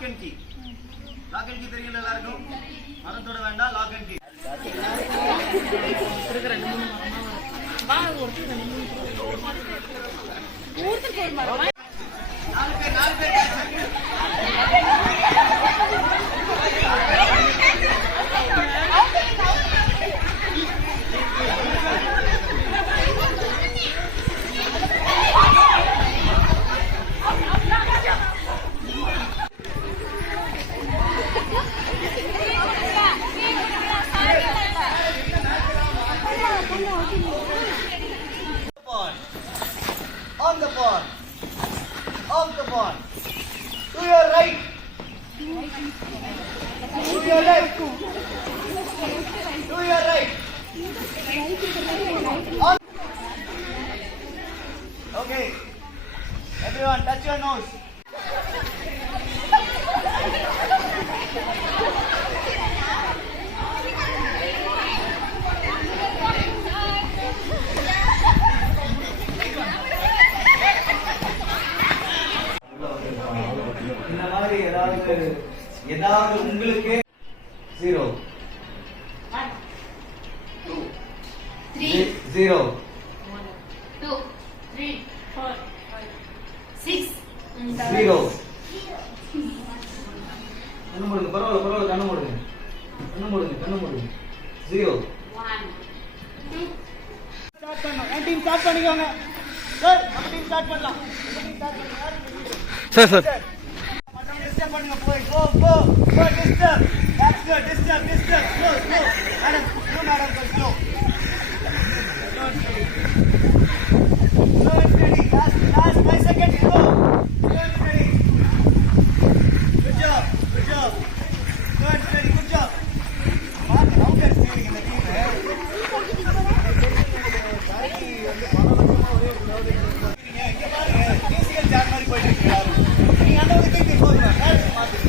Lock and key. Lock and key தெரியல எல்லாருக்கும்? மறந்துட வேண்டாம். Lock and key. இருக்கிற 2 3 வா ஒருத்தர் 2 3 ஊருக்கு போய் மரமா 4 பேர் on the ball, off the ball, to your right, to your left, to your right, on. Okay, everyone touch your nose. இந்த மாதிரி ஏதாவது உங்களுக்கு 0 2 3 0 2 3 4 5 6 0 கண்ணு மூடுங்க. பரவாயில்ல கண்ணு மூடுங்க 0 1 2 ஸ்டார்ட் பண்ணலாம். என் டீம் ஸ்டார்ட் பண்ணிக்கோங்க சார். நம்ம டீம் ஸ்டார்ட் பண்ணலாம். சார் டிஸ்டர்ப் பண்ணுங்க. போய் go disturb. that's good. Disturb slow madam slow and steady. last 5 seconds go. Slow and steady. good job slow and steady. good job. Mark rounder steering இந்த team sorry வந்து பரவலமா ஒரே ரவுண்ட் இங்க பாருங்க. Musical John மாதிரி போயிட்டு இருக்கு. நீங்க அந்த ஒரு கேக் போடுங்க. டான்ஸ் மாத்துங்க.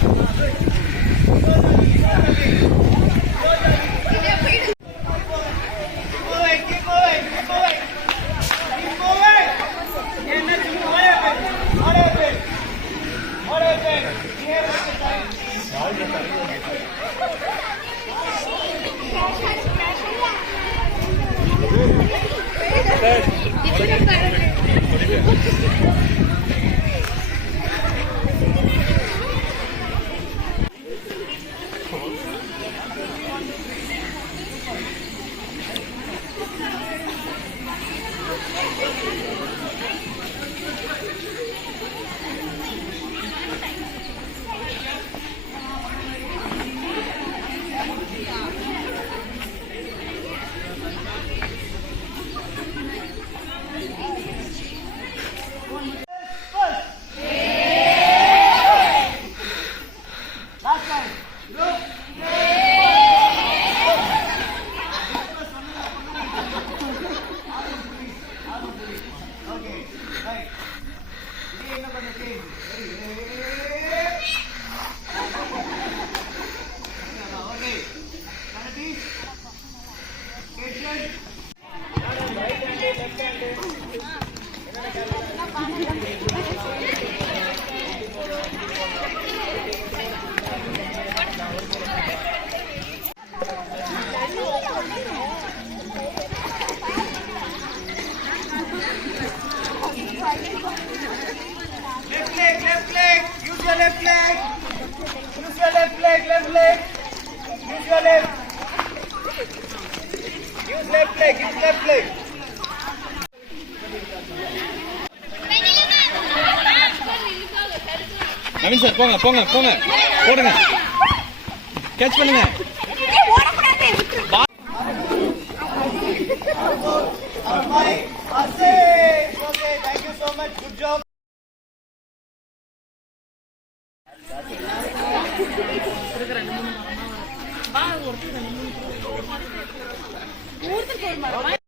left leg. Use your left. Use left leg. Use left leg. Naveen சார் போங்க போங்க போங்க போடுங்க கேட்ச் பண்ணுங்க Okay, thank you so much. Good job. இருக்கிற 2 3 வா ஒருத்தர் 2 3 ஊருக்கு போய் மரமா